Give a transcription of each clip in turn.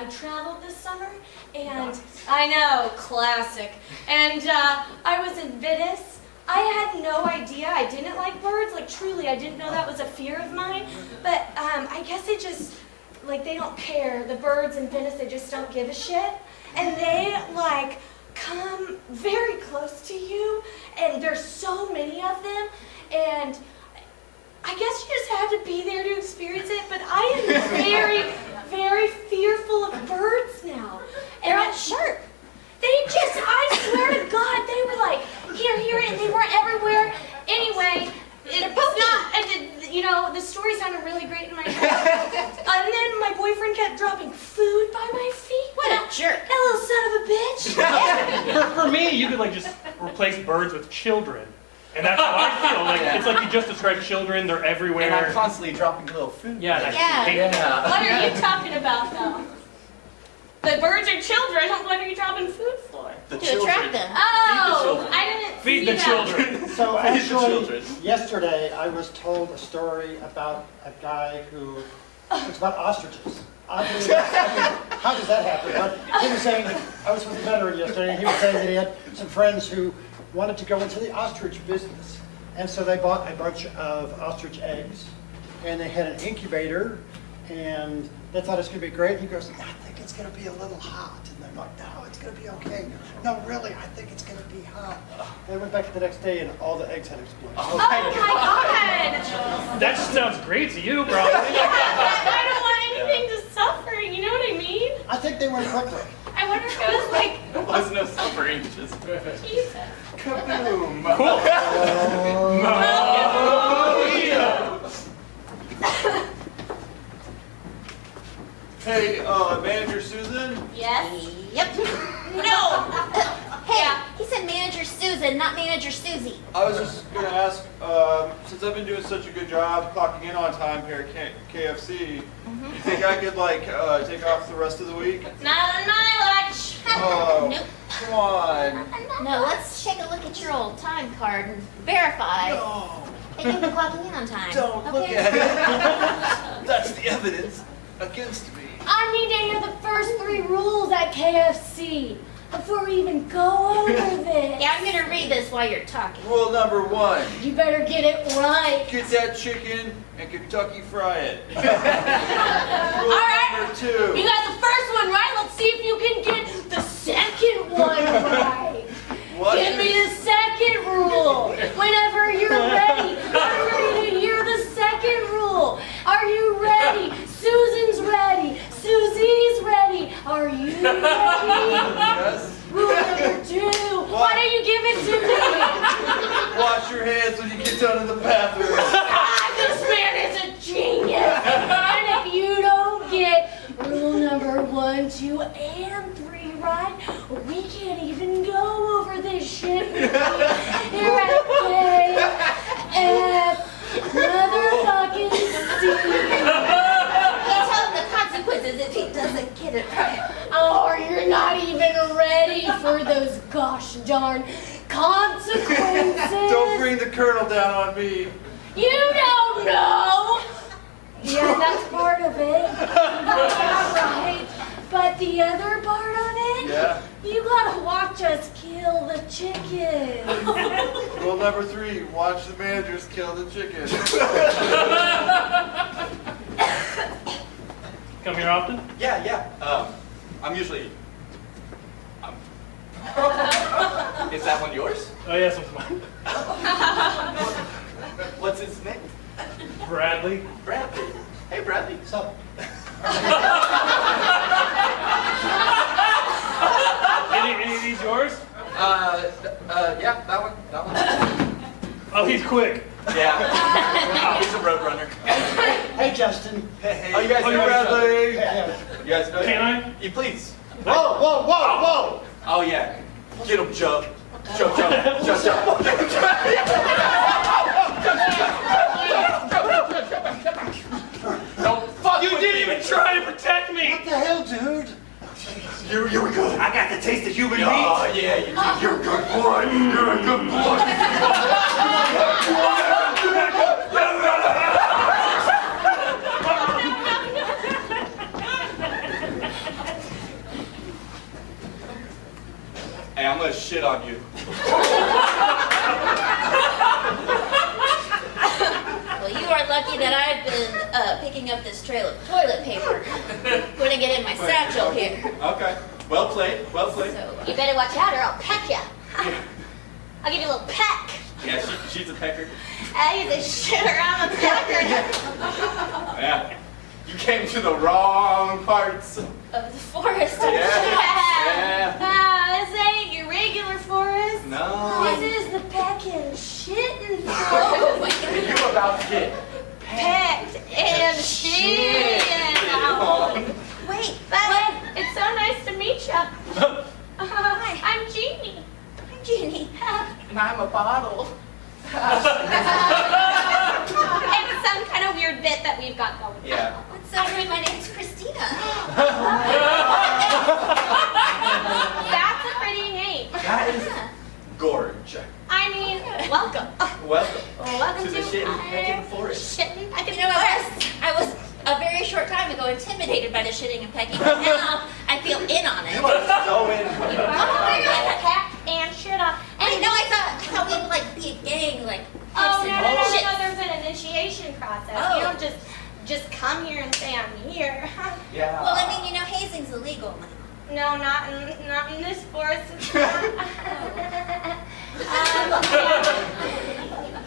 I traveled this summer, and I know, classic. And I was in Venice. I had no idea I didn't like birds. Like, truly, I didn't know that was a fear of mine. But I guess it just, like, they don't care. The birds in Venice, they just don't give a shit. And they, like, come very close to you, and there's so many of them, and I guess you just have to be there to experience it, but I am very, very fearful of birds now. And They're sharp. they just, I swear to God, they were like, here, and they were everywhere. Anyway, it's not, you know, the story sounded really great in my head. And then my boyfriend kept dropping food by my feet. What a jerk. That little son of a bitch. For me, you could like just replace birds with children. And that's how I feel. Like it's like you just described children, they're everywhere. And I'm constantly dropping little food. Yeah, and I Yeah. hate that. What are you talking about, though? The birds are children. What are you dropping food for? The To children. attract them. Oh, I didn't Feed see the that. children. So Feed the actually, children. yesterday I was told a story about a guy who, it's about ostriches. Oddly enough, I mean, how does that happen? But he was saying, I was with a veteran yesterday, and he was saying that he had some friends who wanted to go into the ostrich business. And so they bought a bunch of ostrich eggs, and they had an incubator, and they thought it's going to be great. He goes, I think it's going to be a little hot. And they're like, no, it's going to be okay. No, really, I think it's going to be hot. They went back the next day, and all the eggs had exploded. Oh my God! That just sounds great to you, bro. I don't want anything to suffer. You know what I mean? I think they went quickly. I wonder if it was like There was no suffering, just Jesus. kaboom. Cool. Hey, Manager Susan? Yes. Yep. No. Hey, he said Manager Susan, not Manager Susie. I was just gonna ask, since I've been doing such a good job clocking in on time here at KFC, you think I could, like, take off the rest of the week? Not on my watch. Oh, Nope. come on. No, let's take a look at your old time card and verify No, that you've been clocking in on time. don't look Okay? at it. That's the evidence against me. I need to hear the first 3 rules at KFC before we even go over this. Yeah, I'm gonna read this while you're talking. Rule number 1, You better get it right. get that chicken and Kentucky Fry it. Rule right. number 2. You got the first one right. Let's see if you can get the second one right. What Give me is- the second rule. Whenever you're ready, I'm ready to hear the second rule. Are you ready? Susan's ready. Susie's ready. Are you ready? Yes. Rule number 2. Why don't you give it to me? Wash your hands when you get down to the bathroom. Ah, this man is a genius. And if you don't get rule number 1, 2, and 3 right, we can't even go over this shit with you here at KF motherfucking C. Tell him the consequences if he doesn't get it right. Oh, you're not even ready for those gosh darn consequences. Don't bring the colonel down on me. You don't know. Yeah, that's part of it. Right. But the other part of it, Yeah. you gotta watch us kill the chicken. Rule number 3, watch the managers kill the chicken. Come here often? Yeah. I'm usually. Is that one yours? Oh yes, it's mine. What's his name? Bradley. Bradley. Hey, Bradley. So, Any of these yours? Yeah, that one. Oh, he's quick. Yeah. He's a road runner. hey, Justin. Hey. Oh, you guys Oh, know you guys Bradley? Hey, You guys know Can him? I? You please. whoa, whoa, whoa, whoa! Oh yeah. Get him, Joe. Joe. Don't fuck You with didn't me. even try to protect me! What the hell, dude? You were good. I got the taste of human meat. Oh yeah, you did. You're a good boy. You're a good boy. I'm gonna shit on you. Well, you are lucky that I've been picking up this trail of toilet paper, putting it in my satchel here. Okay. Well played. Well played. So, You better watch out or I'll peck ya. I'll give you a little peck. Yeah, she's a pecker. He's a shitter, I'm a pecker. Yeah. You came to the wrong parts. of the forest. Yeah. This ain't your regular forest. No. This is the peckin' shittin' Oh forest. my God. You about to get Pecked and shittin'. Wait, But it's so nice to meet ya. Hi. I'm Jeannie. I'm Jeannie. And I'm a bottle. It's some kind of weird bit that we've got going. Yeah. What's up? My name's Christina. That's a pretty name. That is gorge. I mean, welcome. Welcome. Welcome To the shittin' peckin' forest. Shittin' peckin' You know, forest. I was a very short time ago intimidated by the shitting and pecking, but now I feel in on it. You are so in. Peck and shit on. I know, I thought we'd like be a gang, like Oh, peps no, and shit. there's an initiation process. Oh. You don't just come here and say I'm here. Yeah. Well, I mean, you know, hazing's illegal now. No, not in this forest.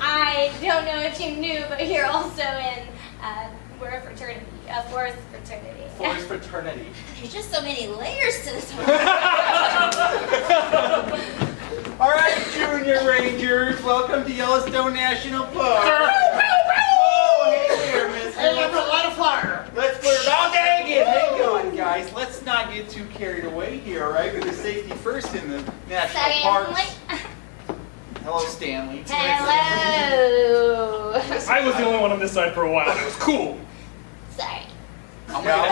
I don't know if you knew, but you're also in, we're a fraternity, a forest fraternity. Forest fraternity. There's just so many layers to this one. All right, Junior Rangers, welcome to Yellowstone National Park. Oh, hey there, mister. Hey, I'm gonna light a fire. Let's put it all dang it. Hang on, guys. Let's not get too carried away here, all right? There's safety first in the national parks. Hello, Stanley. Hello. I was the only one on this side for a while. It was cool. Sorry. Now,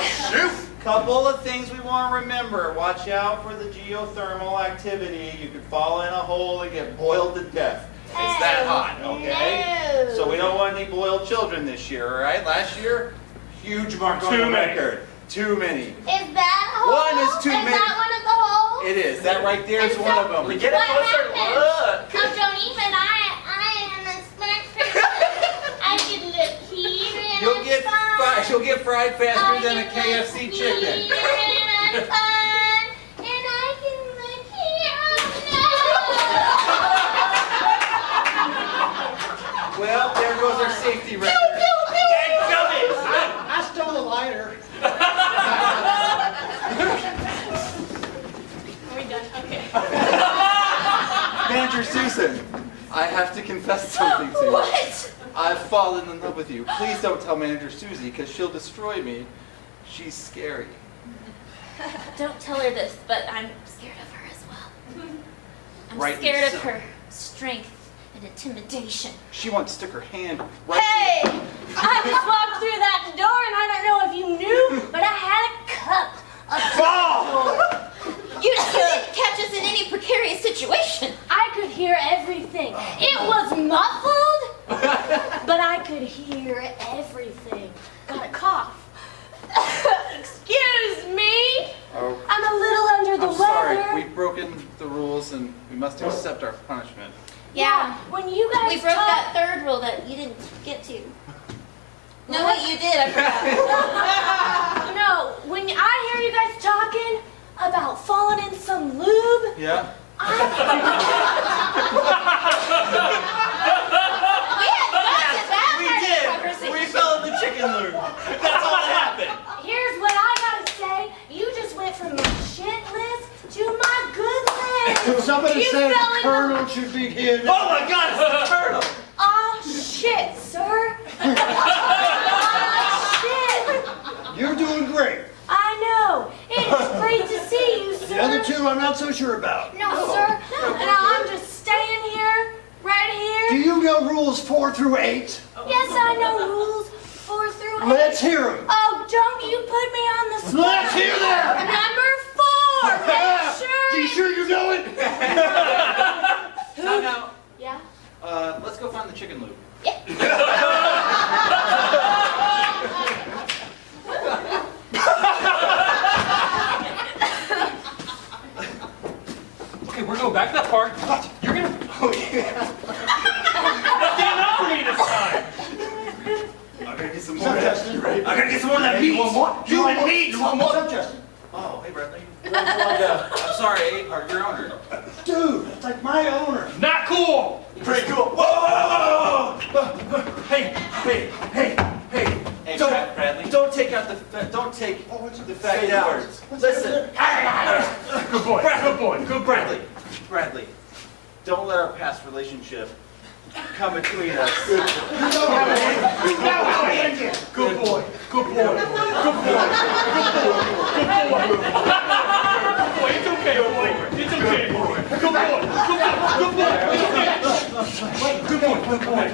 couple of things we want to remember. Watch out for the geothermal activity. You could fall in a hole and get boiled to death. It's that hot, okay? No. So we don't want any boiled children this year, all right? Last year, huge mark on Too the many. record. Too many. Is that a hole? One is too many. Is that one of the holes? It is. That right there is And one so of them. what Get it closer. happened? Look. Oh, don't even. I am a smart person. I can look here and You'll I'm get fine. You'll get fried faster I than a can KFC look chicken. Here and I'm fine. And I can look here. Oh, Well, there goes our safety record. I stole a lighter. Are we done? Okay. Manager Susan, I have to confess something to you. What? I've fallen in love with you. Please don't tell Manager Susie, because she'll destroy me. She's scary. Don't tell her this, but I'm scared of her as well. I'm Rightly scared so. of her strength and intimidation. She won't stick her hand right Hey! I just walked through that door and I don't know if you knew, but I had a cup of Oh! You didn't catch us in any precarious situation. I could hear everything. It was muffled, but I could hear everything. Got a cough. Excuse me. Oh, I'm a little under the I'm weather. sorry. We've broken the rules and we must accept our punishment. Yeah. When you guys We broke talk, that third rule that you didn't get to. No, wait, you did. I forgot. No, when I hear you guys talking about falling in some lube, Yeah? We fell in the chicken loop. That's all that happened. here's what I gotta say. You just went from my shit list to my good list. Somebody You said fell the in colonel should be here. Oh my God, it's the turtle. Aw, shit, sir. Aw, shit. You're doing great. I know. It is great to see you, sir. The other two I'm not so sure about. No, sir. And I'm just staying here, right Do here. you know rules 4 through 8? Yes, I know rules 4 through 8. Let's hear them. Oh, don't you put me on the spot. Let's hear them. Number 4. Make sure. You sure you know it? No. Yeah. Let's go find the chicken loop. Okay, we're going. back to the park. You're gonna. Oh, yeah. That's enough for me this time. I gotta get some What's up, Justin? I gotta get some more of that meat. You want more? You want meat? You want What's more? up, Justin? Oh, hey, Bradley. I'm sorry, your owner. Dude, it's like my owner. Not cool. Pretty cool. Whoa! Hey. Hey, Bradley, don't take the fact words. Listen, Good boy. Good boy. Good boy. Bradley, don't let our past relationship come between us. Good boy. Good boy. Good boy. It's okay, boy. It's okay, boy. Good boy. Good boy. Good boy.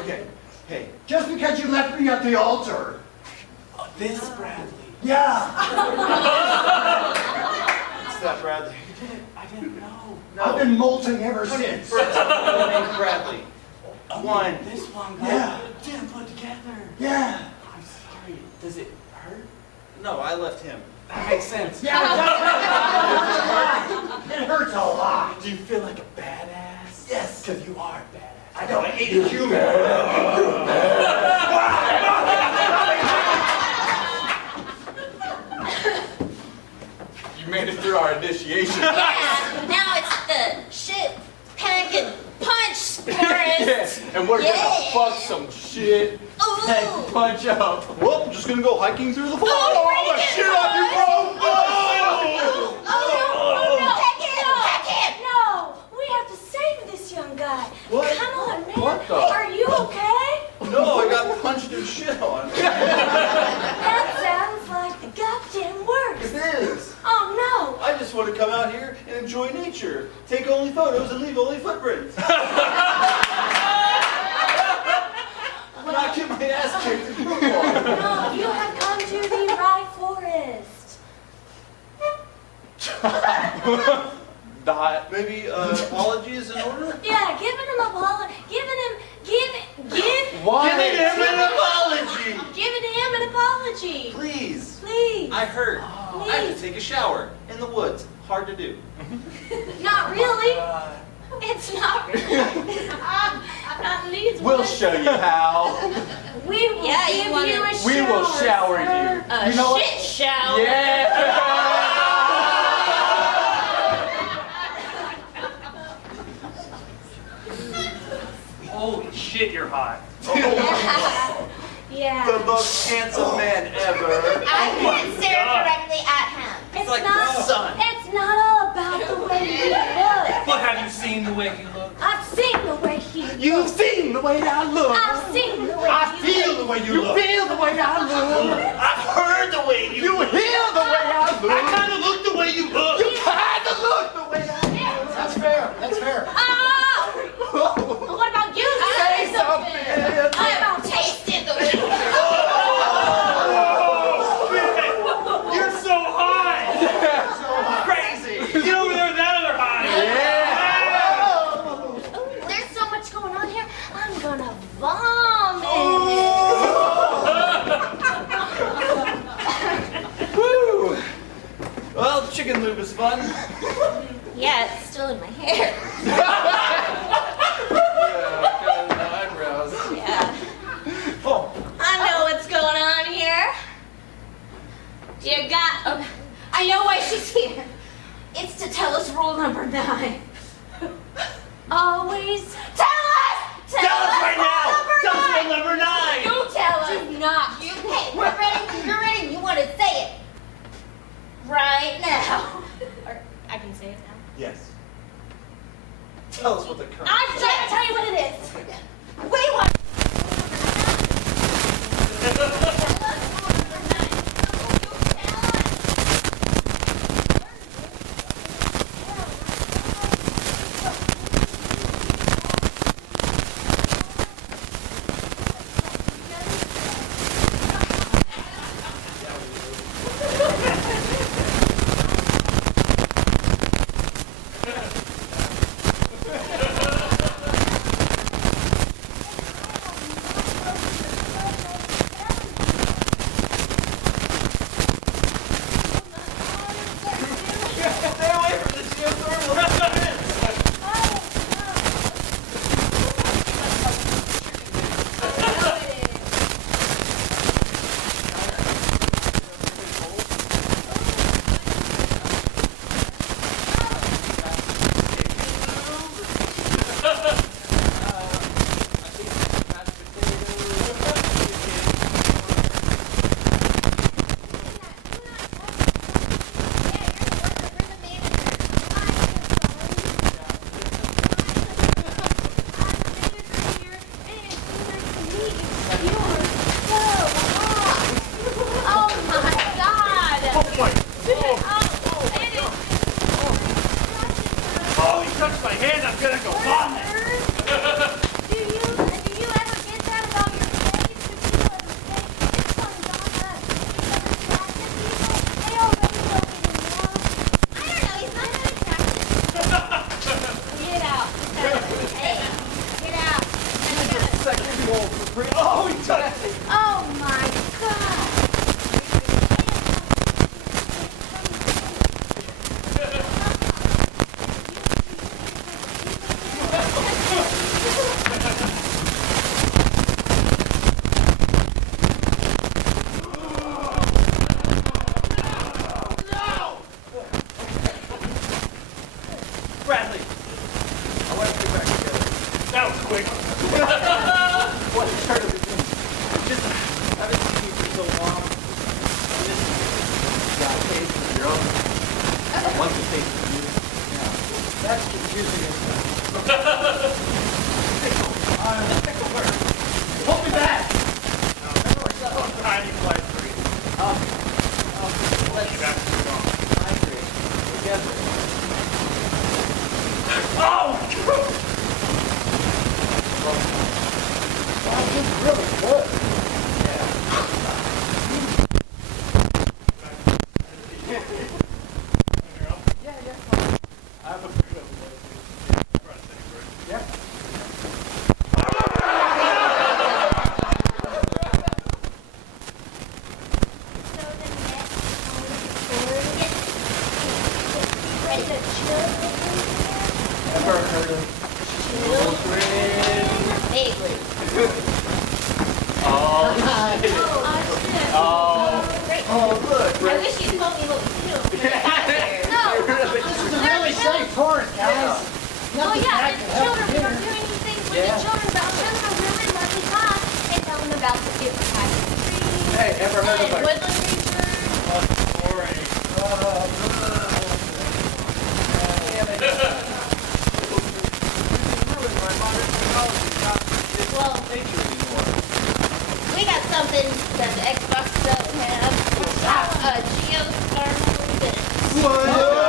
Okay. Hey, Just because you left me at the altar. this Bradley. Yeah. It's that Bradley. I didn't know. I've been molting ever since. First, named Bradley. One. This one Yeah. didn't put together. Yeah. I'm sorry. Does it hurt? No, I left him. That makes sense. Yeah, it hurts a lot. Do you feel like a badass? Yes. Because you are a badass. I know, I ate a human. You made it through our initiation. Yeah, now it's the shit, pack, and punch chorus. Yes, and we're Yeah. gonna fuck some shit Ooh. and punch up. Well, I'm just gonna go hiking through the forest. Oh, I'm gonna shit on you, bro! Oh, no. Pack it. No, we have to save this young guy. What? Come on, man. What the? Are you okay? No, I got punched and shit on. That sounds like the goddamn worst. It is. Oh no. I just want to come out here and enjoy nature. Take only photos and leave only footprints. Not get my ass kicked in football. No, you have come to the right forest. Maybe apologies in order? Yeah, giving him a apology. Giving him an apology. Giving him an apology. Please. Please. I heard. I have Please. to take a shower in the woods. Hard to do. Not really. It's not really. Not in these We'll woods. show you how. We will Yeah, you give wanna- you a shower. We will shower you. A You know what? shit shower. Yeah! Holy shit, you're hot. Yeah. The most handsome man ever. I couldn't stare God. directly at him. It's like not. the sun. It's not all about the way you look. But have you seen the way he looks? I've seen the way he You've looks. seen the way I look. I've seen the way I you feel look. the way you You look. feel the way I look. I've heard the way You hear the way I look. I kind of look the way you look. You kinda look the way I look. That's fair. That's fair. Oh! What about you? Say something. I about tasted the way. You're so high! Crazy. Get over there with that other high! There's so much going on here. I'm gonna vomit. Woo. Well, chicken lube is fun. Yeah, it's still in my hair. Eyebrows. Yeah. Oh, I know what's going on here. You got. Oh, I know why she's here. It's to tell us rule number 9. Always Tell us! tell us right now. Tell us Rule rule number 9. You tell us. not. You, hey, we're ready. You're ready. You want to say it right now. Or I can say it now. Yes. Tell us what the current. I'm just gonna tell you what it is. We want. taste of your own. Once a taste of you. That's confusing as well. Hold me back! Tiny flight three. Let's You got to move on. migrate together. Oh! Wow, this is really good. I have a food over there. I brought a thing for it. Yeah. So the next Ready to Ever heard of children? Vaguely. Oh, shit. Oh. Great. Oh, look. I wish you told me what we do. No. This is a really safe course, guys. Well, Nothing yeah, bad the can happen children, we here. were doing these things with Yeah. the children, but children are really lovely class and tell them about the different types of trees. Hey, ever heard of and a woodland creatures. Well, we got something that the Xbox doesn't have. A geothermal fence. What?